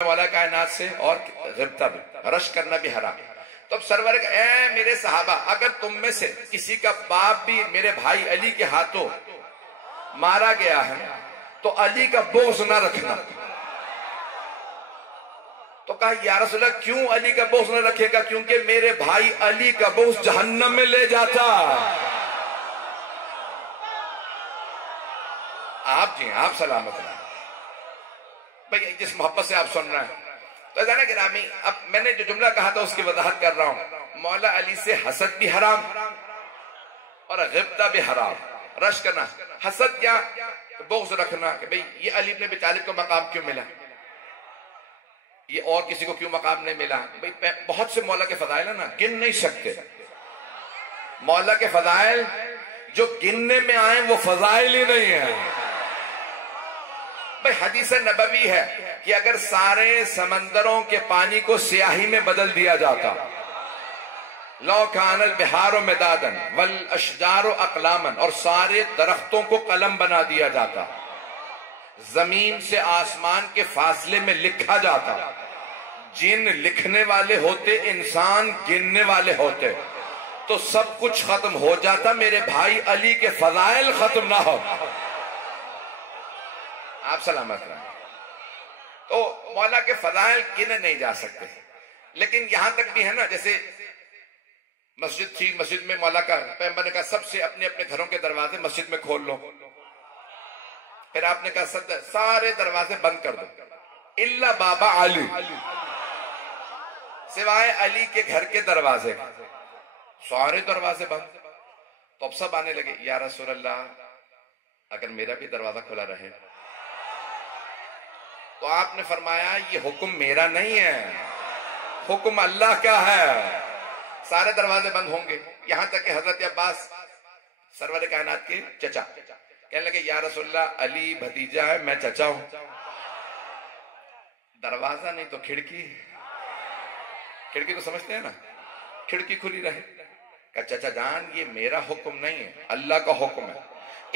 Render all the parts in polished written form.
वाला कायनात से और गिब्ता भी, रश करना भी हराम। तो अब सरवर ए मेरे सहाबा, अगर तुम में से किसी का बाप भी मेरे भाई अली के हाथों मारा गया है तो अली का बोझ ना रखना। तो कहा या रसूलल्लाह क्यों अली का बोझ न रखेगा? क्योंकि मेरे भाई अली का बोझ जहन्नम में ले जाता। आप जी आप सलामत रहे भाई, जिस मोहब्बत से आप सुन रहे हैं। तो जाना गिरामी, अब मैंने जो जुमला कहा था उसकी वजाहत कर रहा हूं। मौला अली से हसद भी हराम और गिब्ता भी हराम। रश करना, हसद क्या? बोझ रखना कि भाई ये अली इब्न अबी तालिब को मकाम क्यों मिला, ये और किसी को क्यों मकाम नहीं मिला। भाई बहुत से मौला के फजाइल है ना, गिन नहीं सकते। मौला के फजाइल जो गिनने में आए वो फजाइल ही नहीं है। भाई हदीस नबवी है कि अगर सारे समंदरों के पानी को स्याही में बदल दिया जाता, लौ कानल बिहारो मिदादन वल अशजारो अकलामन, और सारे दरख्तों को कलम बना दिया जाता, जमीन से आसमान के फासले में लिखा जाता, जिन लिखने वाले होते इंसान गिनने वाले होते, तो सब कुछ खत्म हो जाता, मेरे भाई अली के फजाइल खत्म ना हो। आप सलामत रहे। तो मौला के फजाइल गिने नहीं जा सकते। लेकिन यहां तक भी है ना, जैसे मस्जिद थी, मस्जिद में मौला का पैगंबर ने कहा सबसे अपने अपने घरों के दरवाजे मस्जिद में खोल लो। फिर आपने कहा सारे दरवाजे बंद कर दो इल्ला बाबा अली, सिवाय अली के घर के दरवाजे, सारे दरवाजे बंद। तो अब सब आने लगे, या रसूल अल्लाह अगर मेरा भी दरवाजा खुला रहे। तो आपने फरमाया ये हुक्म मेरा नहीं है, हुक्म अल्लाह का है। सारे दरवाजे बंद होंगे। यहां तक कि हजरत अब्बास सरवर कायनात के चचा कहने लगे या रसूलल्लाह अली भतीजा है, मैं चचा हूं, दरवाजा नहीं तो खिड़की, खिड़की तो समझते हैं ना, खिड़की खुली रहे। कहा चाचा जान ये मेरा हुक्म नहीं है, अल्लाह का हुक्म है।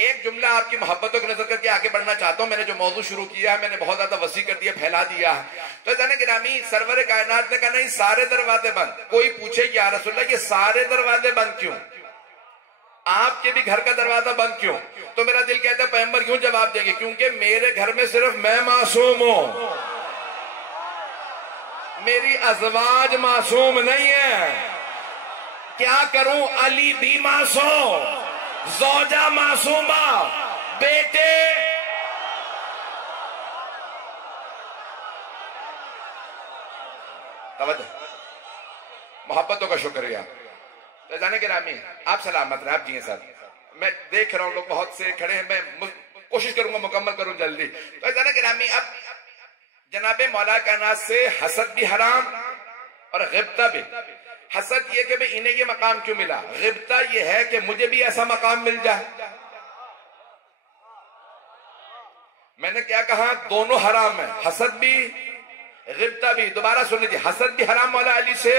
एक जुमला आपकी मोहब्बतों की नजर करके आगे बढ़ना चाहता हूं। मैंने जो मौजू शुरू किया है मैंने बहुत ज्यादा वसी कर दिया, फैला दिया है। तो जाने गिरामी सरवर कायनात ने कहा नहीं सारे दरवाजे बंद। कोई पूछे या रसूलल्लाह ये सारे दरवाजे बंद क्यों, आपके भी घर का दरवाजा बंद क्यों? तो मेरा दिल कहता है पैगंबर क्यों जवाब देंगे, क्योंकि मेरे घर में सिर्फ मैं मासूम हूं, मेरी अज़वाज मासूम नहीं है। क्या करूं, अली भी मासूम, ज़ौजा मासूमा, बेटे मोहब्बतों का शुक्रिया। तो जाने के नामी आप सलामत रहे, आप जिए सर। मैं देख रहा हूं लोग बहुत से खड़े हैं, मैं कोशिश करूंगा मुकम्मल करूं जल्दी। तो जाने के नामी अब जनाबे मौला कायनात से हसद भी हराम और गिब्ता भी। हसद ये कि भाई इन्हें ये मकाम क्यों मिला, गिब्ता ये है कि मुझे भी ऐसा मकाम मिल जाए। मैंने क्या कहा, दोनों हराम है, हसद भी गिब्ता भी। दोबारा सुन लीजिए, हसद भी हराम मौला अली से,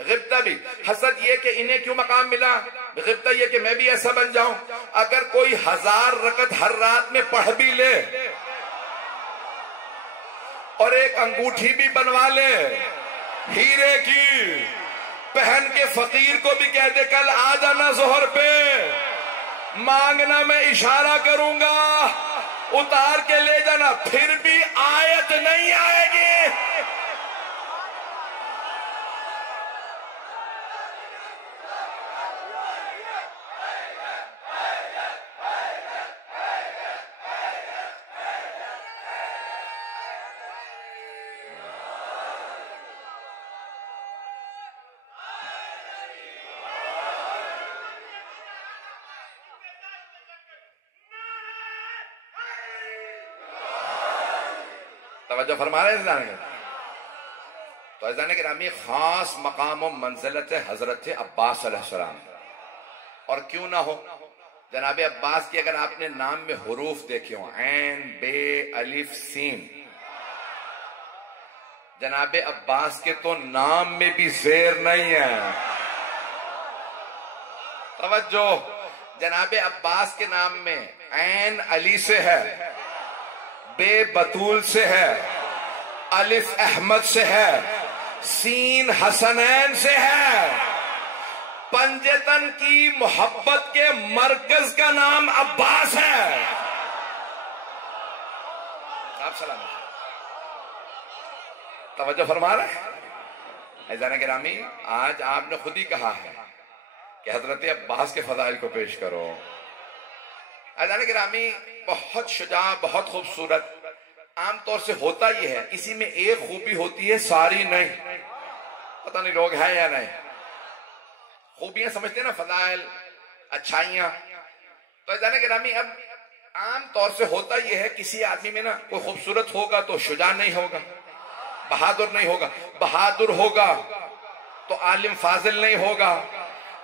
गिब्ता भी। हसद ये कि इन्हें क्यों मकाम मिला, गिब्ता ये कि मैं भी ऐसा बन जाऊं। अगर कोई 1000 रकत हर रात में पढ़ भी ले और एक अंगूठी भी बनवा ले हीरे की, पहन के फकीर को भी कह दे कल आ जाना जोहर पे, मांगना मैं इशारा करूंगा, उतार के ले जाना, फिर भी आयत नहीं आएगी। तवज्जो फरमा रहे हैं। तो अज़ान के नामी खास मकाम व मंजिलत हजरत अब्बास अलैहिस्सलाम। और क्यों ना हो, जनाबे अब्बास की अगर आपने नाम में हुरूफ देखे हो, ऐन बे अलिफ सीन, जनाबे अब्बास के तो नाम में भी ज़ेर नहीं है। तवज्जो, जनाबे अब्बास के नाम में ऐन अली से है, बे बतूल से है, अलिफ अहमद से है, सीन हसनैन से है। पंजतन की मोहब्बत के मरकज का नाम अब्बास है। आप सलाम तवज्जो फरमा रहे हैं। ऐज़ान गिरामी, आज आपने खुद ही कहा है कि हजरत अब्बास के फजाइल को पेश करो। ऐज़ान गिरामी, बहुत शुजा, बहुत खूबसूरत। आमतौर से होता ही है, किसी में एक खूबी होती है, सारी नहीं। पता नहीं लोग हैं या नहीं, खूबियां समझते हैं ना, फजाइल, अच्छाइयां। तो ऐज़ान गिरामी, अब आमतौर से होता यह है, किसी आदमी में ना कोई खूबसूरत होगा तो शुजा नहीं होगा, बहादुर नहीं होगा। बहादुर होगा तो आलिम फाजिल नहीं होगा,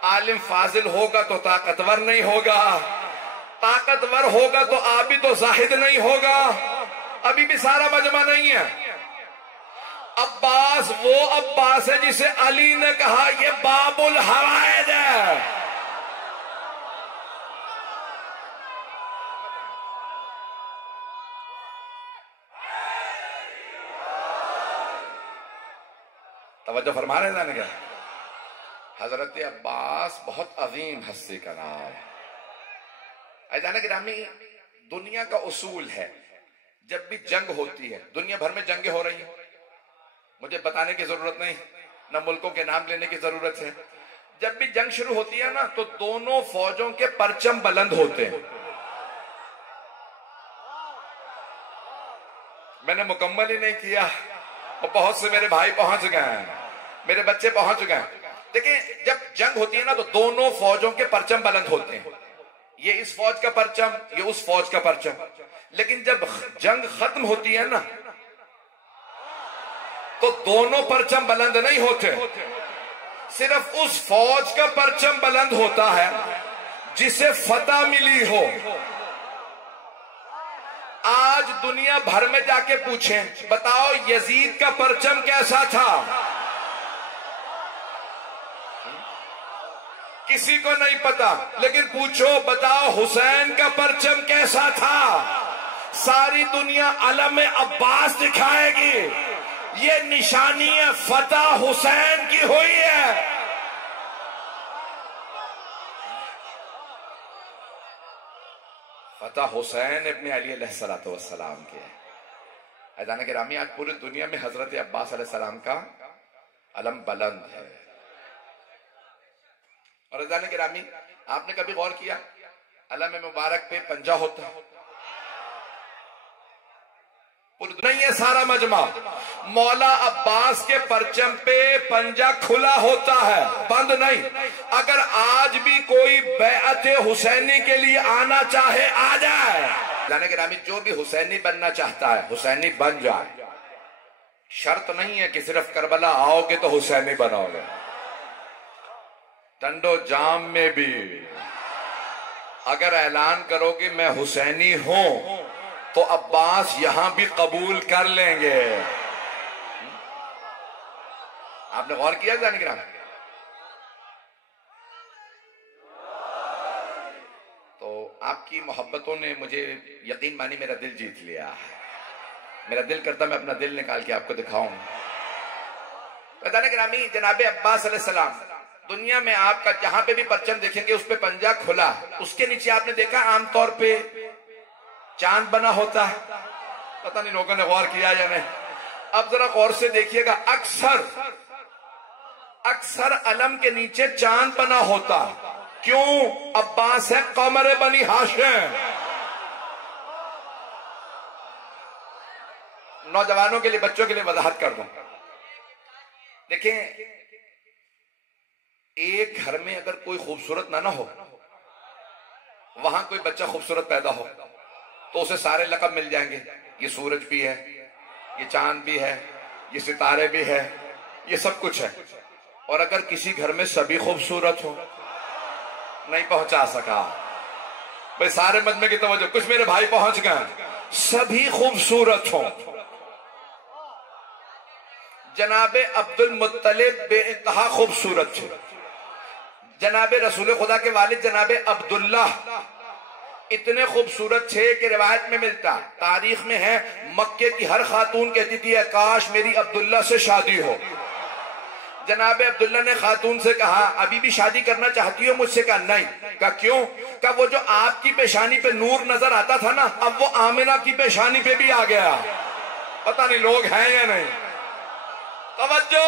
आलिम फाजिल होगा तो ताकतवर नहीं होगा, ताकतवर होगा तो आबिद और जाहिद नहीं होगा। अभी भी सारा मजमा नहीं है। अब्बास वो अब्बास है जिसे अली ने कहा ये बाबुल हवायद है। तवज्जो फरमा रहे हैं क्या? हजरत अब्बास बहुत अजीम हस्ती का नाम है। ऐज़ान गिरामी, दुनिया का उसूल है, जब भी जंग होती है, दुनिया भर में जंगें हो रही हैं, मुझे बताने की जरूरत नहीं, न मुल्कों के नाम लेने की जरूरत है। जब भी जंग शुरू होती है ना, तो दोनों फौजों के परचम बुलंद होते हैं। मैंने मुकम्मल ही नहीं किया और बहुत से मेरे भाई पहुंच गए हैं, मेरे बच्चे पहुंच गए। देखिए, जब जंग होती है ना, तो दोनों फौजों के परचम बुलंद होते हैं। ये इस फौज का परचम, ये उस फौज का परचम। लेकिन जब जंग खत्म होती है ना, तो दोनों परचम बुलंद नहीं होते, सिर्फ उस फौज का परचम बुलंद होता है जिसे फतह मिली हो। आज दुनिया भर में जाके पूछें, बताओ यजीद का परचम कैसा था? किसी को नहीं पता। लेकिन पूछो, बताओ हुसैन का परचम कैसा था? सारी दुनिया अलम अब्बास दिखाएगी। ये निशानी फतह हुसैन की हुई है। फतह हुसैन इब्न अली अलैहिस्सलातु वस्सलाम की है। ऐज़ान गिरामी, आज पूरी दुनिया में हजरत अब्बास अलैहिस्सलाम का अलम बुलंद है। और ऐज़ान गिरामी, आपने कभी गौर किया, अलम मुबारक पे पंजा होता है? नहीं है सारा मजमा। मौला अब्बास के परचम पे पंजा खुला होता है, बंद नहीं। अगर आज भी कोई बैअत हुसैनी के लिए आना चाहे, आ जाए। जाने के नामी, जो भी हुसैनी बनना चाहता है, हुसैनी बन जाए। शर्त नहीं है कि सिर्फ करबला आओगे तो हुसैनी बनोगे। टंडो जाम में भी अगर ऐलान करोगे मैं हुसैनी हूं, तो अब्बास यहां भी कबूल कर लेंगे। आपने गौर किया जाने के नाम? तो आपकी मोहब्बतों ने मुझे यकीन मानी मेरा दिल जीत लिया है। मेरा दिल करता मैं अपना दिल निकाल के आपको दिखाऊं। बताने के नामी, जनाबे अब्बास अलैहिस्सलाम, दुनिया में आपका जहां पे भी परचम देखेंगे उस पे पंजा खुला, उसके नीचे आपने देखा आमतौर पे चांद बना होता है। पता नहीं लोगों ने गौर किया या नहीं। अब जरा गौर से देखिएगा, अक्सर अलम के नीचे चांद बना होता। क्यों? अब्बास है कमर बनी हाशिम। नौजवानों के लिए, बच्चों के लिए वजाहत कर दूं। देखें, एक घर में अगर कोई खूबसूरत ना हो, वहां कोई बच्चा खूबसूरत पैदा हो, तो उसे सारे लक़ब मिल जाएंगे। ये सूरज भी है, ये चांद भी है, ये सितारे भी है, ये सब कुछ है। और अगर किसी घर में सभी खूबसूरत हो, नहीं पहुंचा सका भाई, सारे मजमे की तवज्जो, कुछ मेरे भाई पहुंच गए, सभी खूबसूरत हो। जनाबे अब्दुल मुत्तलिब बेइंतहा खूबसूरत थे। जनाबे रसूल खुदा के वालिद जनाबे अब्दुल्लाह इतने खूबसूरत थे कि रिवायत में मिलता, तारीख में है, मक्के की हर खातून कहती थी काश मेरी अब्दुल्ला से शादी हो। जनाब अब्दुल्ला ने खातून से कहा अभी भी शादी करना चाहती हो मुझसे? कहा नहीं। कहा क्यों? कहा वो जो आपकी पेशानी पे नूर नजर आता था ना, अब वो आमिना की पेशानी पे भी आ गया। पता नहीं लोग हैं या नहीं। तवज्जो।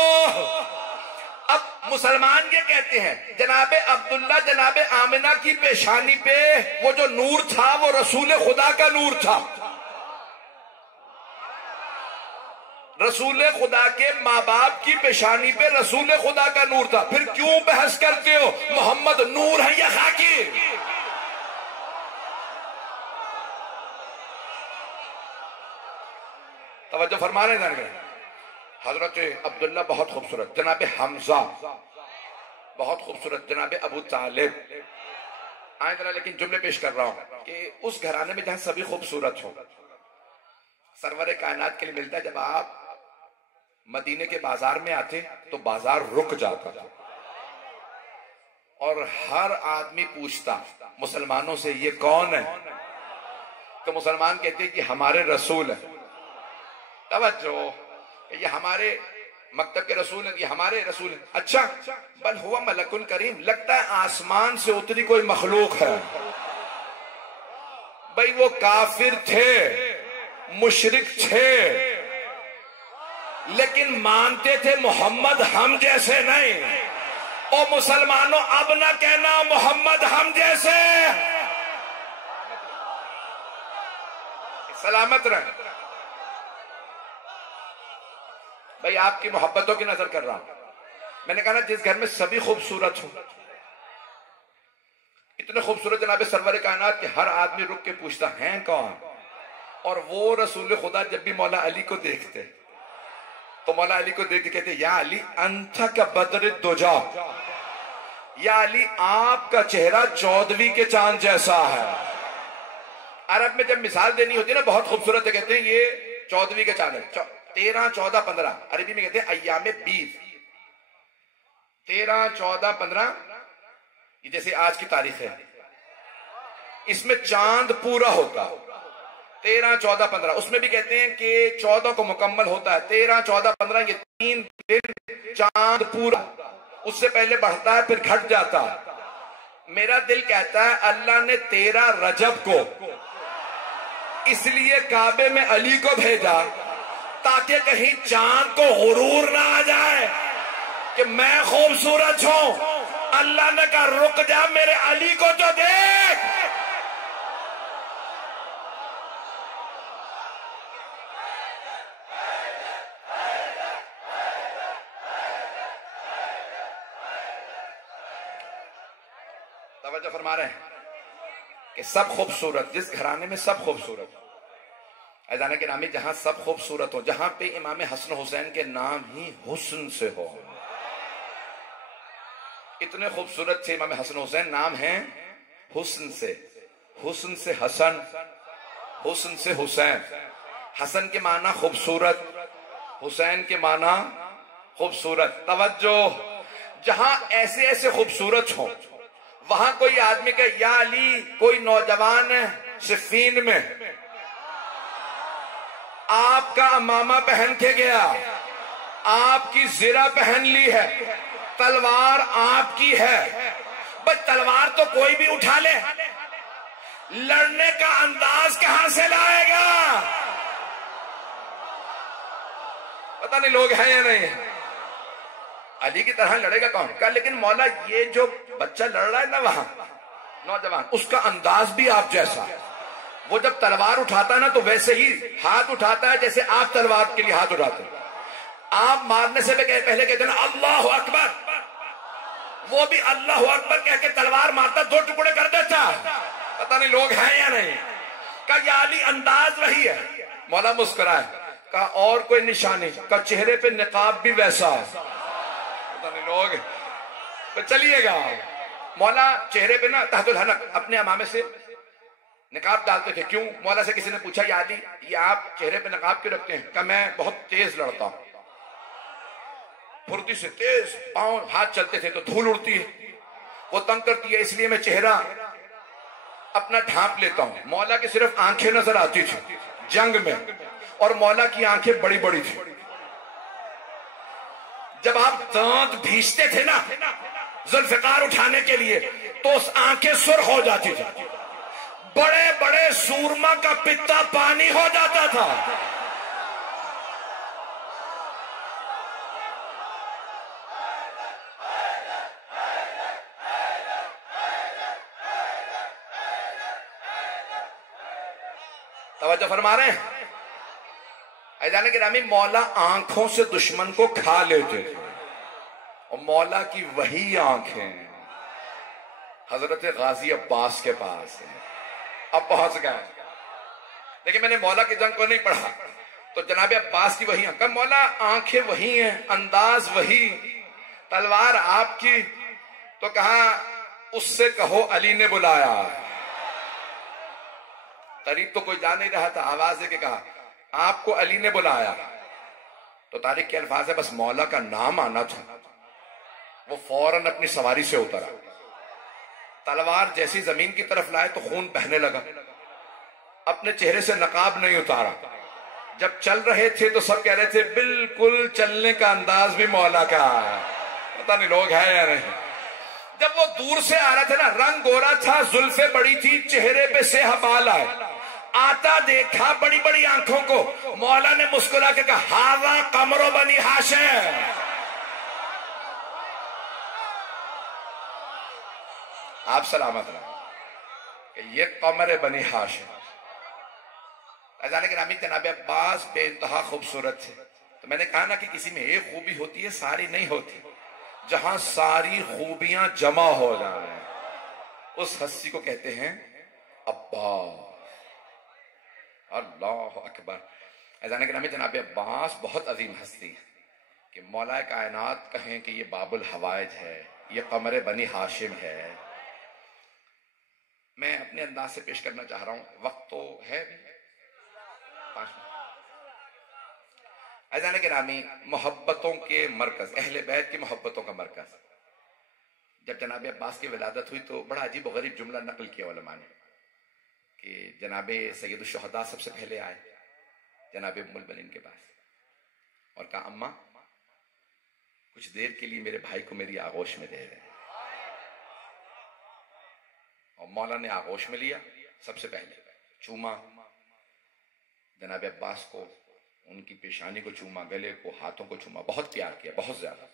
अब मुसलमान ये कहते हैं जनाबे अब्दुल्ला जनाबे आमिना की पेशानी पे वो जो नूर था वो रसूल खुदा का नूर था। रसूल खुदा के माँ बाप की पेशानी पे रसूल खुदा का नूर था। फिर क्यों बहस करते हो मोहम्मद नूर है या खाकी? तवज्जो फरमा रहे हैं। हजरत अब्दुल्ला बहुत खूबसूरत, जनाबे हमजा बहुत खूबसूरत, जनाबे अबू तालिब। आए जरा लेकिन जुमले पेश कर रहा हूं कि उस घराने में जहां सभी खूबसूरत हो, सरवर कायनात के लिए मिलता है। जब आप मदीने के बाजार में आते तो बाजार रुक जाता था और हर आदमी पूछता मुसलमानों से ये कौन है? तो मुसलमान कहते कि हमारे रसूल है। तवज्जो, ये हमारे मकतब के रसूल है, ये हमारे रसूल है। अच्छा, बल हुआ मलकुल करीम, लगता है आसमान से उतरी कोई मखलूक है। भाई वो काफिर थे, मुशरिक थे, लेकिन मानते थे मोहम्मद हम जैसे नहीं। ओ मुसलमानों, अब ना कहना मोहम्मद हम जैसे। सलामत रहे। भाई आपकी मोहब्बतों की नजर कर रहा हूं। मैंने कहा ना जिस घर में सभी खूबसूरत हो, इतने खूबसूरत जनाबे सरवर कायनात के हर आदमी रुक के पूछता है कौन? और वो रसूल खुदा जब भी मौला अली को देखते तो मौला अली को देख के कहते या अली अंथा का बदर दुजा, या अली आपका चेहरा चौदवी के चांद जैसा है। अरब में जब मिसाल देनी होती है ना बहुत खूबसूरत, कहते हैं ये चौदवी के चांद है। 13, 14, 15 अरबी में कहते हैं अय्यामे 20। 13, 14, 15 ये जैसे आज की तारीख है, इसमें चांद पूरा होता। 13, 14, 15 उसमें भी कहते हैं कि 14 को मुकम्मल होता है। 13, 14, 15 ये 3 दिन चांद पूरा, उससे पहले बढ़ता है फिर घट जाता है। मेरा दिल कहता है अल्लाह ने 13 रजब को इसलिए काबे में अली को भेजा ताकि कहीं चांद को गुरूर ना आ जाए कि मैं खूबसूरत हूं। अल्लाह ने कहा रुक जा, मेरे अली को तो देख। तवज्जो फरमा रहे हैं कि सब खूबसूरत, जिस घराने में सब खूबसूरत, ऐजाने के नामी जहां सब खूबसूरत हो, जहां पे इमाम हसन हुसैन के नाम ही हुस्न से हो। इतने खूबसूरत थे इमाम हसन हुसैन, नाम है हुस्न से। हुस्न से हसन, हुस्न से हुसैन। हसन के माना खूबसूरत, हुसैन के माना खूबसूरत। तवज्जो, जहां ऐसे ऐसे खूबसूरत हो वहां कोई आदमी का या अली, कोई नौजवान सिफीन में आपका अमामा पहन के गया, आपकी जिरा पहन ली है, तलवार आपकी है। बस तलवार तो कोई भी उठा ले, लड़ने का अंदाज कहां से लाएगा? पता नहीं लोग हैं या नहीं। अली की तरह लड़ेगा कौन? कहा लेकिन मौला ये जो बच्चा लड़ रहा है ना वहां नौजवान, उसका अंदाज भी आप जैसा। वो जब तलवार उठाता है ना तो वैसे ही हाथ उठाता है जैसे आप तलवार के लिए हाथ उठाते हैं। आप मारने से पहले कहते हैं ना अल्लाह अकबर, वो भी अल्लाह अकबर कह के तलवार मारता, 2 टुकड़े कर देता। पता नहीं लोग हैं या नहीं। का या अली अंदाज वही है। मौला मुस्कुराए, का और कोई निशानी, का चेहरे पे निकाब भी वैसा है। पता नहीं लोग तो चलिएगा। मौला चेहरे पे ना तहतुल हनक अपने अमामे से निकाब डालते थे। क्यों? मौला से किसी ने पूछा या अली ये आप चेहरे पे निकाब क्यों रखते हैं? का मैं बहुत तेज लड़ता हूं, फुर्ती से तेज पांव हाथ चलते थे तो धूल उड़ती है, वो तंग करती है, इसलिए मैं चेहरा अपना ढांप लेता हूं। मौला की सिर्फ आंखें नजर आती थी जंग में, और मौला की आंखें बड़ी बड़ी थी। जब आप दांत भींचते थे ना जुल्फिकार उठाने के लिए, तो उस आंखें सुर्ख हो जाती थी, बड़े बड़े सूरमा का पित्ता पानी हो जाता था। तवज्जो फरमा रहे हैं? ऐजान गिरामी, मौला आंखों से दुश्मन को खा लेते थे, और मौला की वही आंखें हजरत गाजी अब्बास के पास है। अब पहुंच गए, लेकिन मैंने मौला की जंग को नहीं पढ़ा, तो जनाब अब्बास की वही आंखें, मौला आंखें वही हैं, अंदाज वही, तलवार आपकी। तो कहा उससे कहो अली ने बुलाया। करीब तो कोई जा नहीं रहा था, आवाज देके कहा आपको अली ने बुलाया। तो तारीख के अल्फाज है, बस मौला का नाम आना था, वो फौरन अपनी सवारी से उतरा, तलवार जैसी जमीन की तरफ लाए तो खून बहने लगा, अपने चेहरे से नकाब नहीं उतारा। जब चल रहे थे तो सब कह रहे थे बिल्कुल चलने का अंदाज भी मौला का है, पता नहीं लोग हैं या नहीं। जब वो दूर से आ रहा था ना, रंग गोरा था, जुल्फे बड़ी थी, चेहरे पे सेह बाल आए, आता देखा बड़ी बड़ी आंखों को, मौला ने मुस्कुरा के कहा हावा कमरो बनी हाशिम। आप सलामत रहे, ये कमरे बनी हाशिम। अजान के नामी जनाब अब्बास बेइंतहा खूबसूरत थे। तो मैंने कहा ना कि किसी में एक खूबी होती है, सारी नहीं होती। जहां सारी खूबियां जमा हो जाए, उस हस्ती को कहते हैं अब्बास। अल्लाह अकबर। अजान के नामी जनाब अब्बास बहुत अजीम हस्ती है कि मौला कायनात कहें कि ये बाबुल हवाइज है, ये कमरे बनी हाशिम है। मैं अपने अंदाज से पेश करना चाह रहा हूं, वक्त तो है भी 5 मिनट। अजान के नामी मोहब्बतों के मरकज, अहले बैत की मोहब्बतों का मरकज। जब जनाब अब्बास की विलादत हुई तो बड़ा अजीब और गरीब जुमला नकल किया उलमा ने कि जनाबे सैयदुल शुहदा सबसे पहले आए जनाबे उम्मुल बनीन के पास, और कहा अम्मा कुछ देर के लिए मेरे भाई को मेरी आगोश में दे दें। और मौला ने आगोश में लिया, सबसे पहले चूमा जनाब अब्बास को, उनकी पेशानी को चूमा, गले को, हाथों को चूमा, बहुत प्यार किया, बहुत ज्यादा।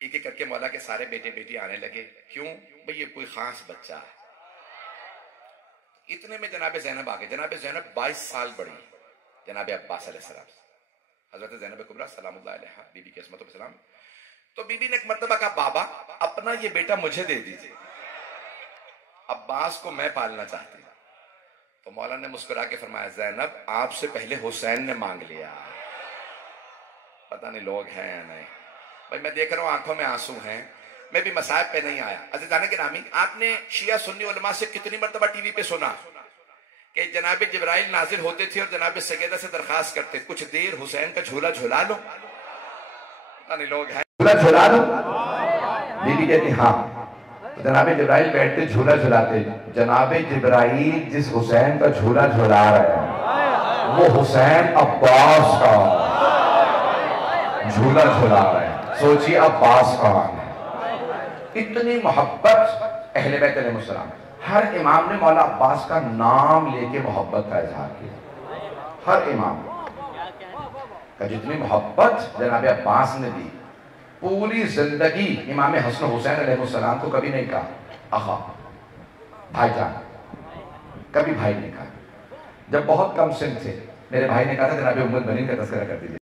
एक एक करके मौला के सारे बेटे बेटी आने लगे। क्यों भाई, ये कोई खास बच्चा है। इतने में जनाब ज़ैनब आ गए। जनाब ज़ैनब 22 साल बड़ी जनाब अब्बास अलैहिस्सलाम, हजरत ज़ैनब कुबरा सलामुल्लाह अलैहा, बीबी की अस्मत व सलाम। तो बीबी ने एक मर्तबा कहा बाबा अपना ये बेटा मुझे दे दीजिए, अब्बास को मैं पालना चाहती हूं। तो मौला ने मुस्कुरा के फरमाया ज़ैनब आपसे पहले हुसैन ने मांग लिया। पता नहीं लोग हैं या नहीं भाई, मैं देख रहा हूं आंखों में आंसू हैं, मैं भी मसाइब पे नहीं आया। अज़ीज़ान गिरामी, आपने शिया सुन्नी उलमा से कितनी मर्तबा टीवी पे सुना कि जनाब जिब्राइल नाजिल होते थे और जनाब सैयदा से दरखास्त करते कुछ देर हुसैन का झूला झुला लो। पता नहीं लोग हैं, झूला झुला लो। बीबी कहती हाँ। तो जनाब जिब्राइल बैठते झूला झुलाते। जनाब जिब्राइल जिस हुसैन का झूला झुला रहे हैं वो हुसैन अब्बास का झूला झुला रहे हैं। सोचिए अब्बास कौन है। इतनी मोहब्बत अहले बैत अलैहिस्सलाम। हर इमाम ने मौला अब्बास का नाम लेके मोहब्बत का इजहार किया। हर इमाम का जितनी मोहब्बत जनाब अब्बास ने दी, पूरी जिंदगी इमाम हसन हुसैन अलैहिस्सलाम को कभी नहीं कहा आखा, भाईजान, कभी भाई नहीं कहा। जब बहुत कम सिन थे मेरे भाई ने कहा था जनाब उम्मुल बनीन का तज़किरा कर दीजिए।